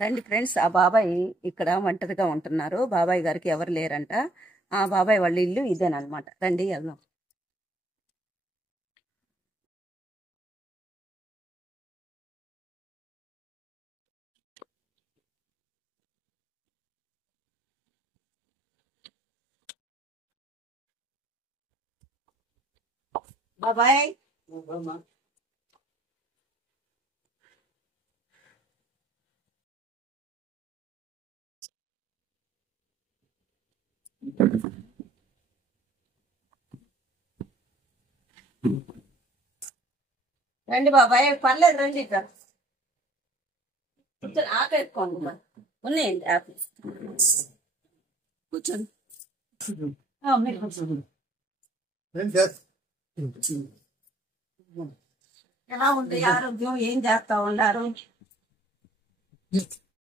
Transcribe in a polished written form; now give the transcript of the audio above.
రండి ఫ్రెండ్స్, ఆ బాబాయ్ ఇక్కడ ఒంటరిగా ఉంటున్నారు. బాబాయ్ గారికి ఎవరు లేరంట. ఆ బాబాయ్ వాళ్ళ ఇల్లు ఇదేనమాట. రండి వెళ్దాం. బాబాయ్ రండి బాబాయ్, పర్లేదు రండి. ఇక్కడ కూర్చొని ఆపేసుకోండి. ఉన్నాయండి ఆఫీస్. కూర్చోండి. మీరు కూర్చోండి. ఎలా ఉంది ఆరోగ్యం? ఏం చేస్తా ఉన్నారు?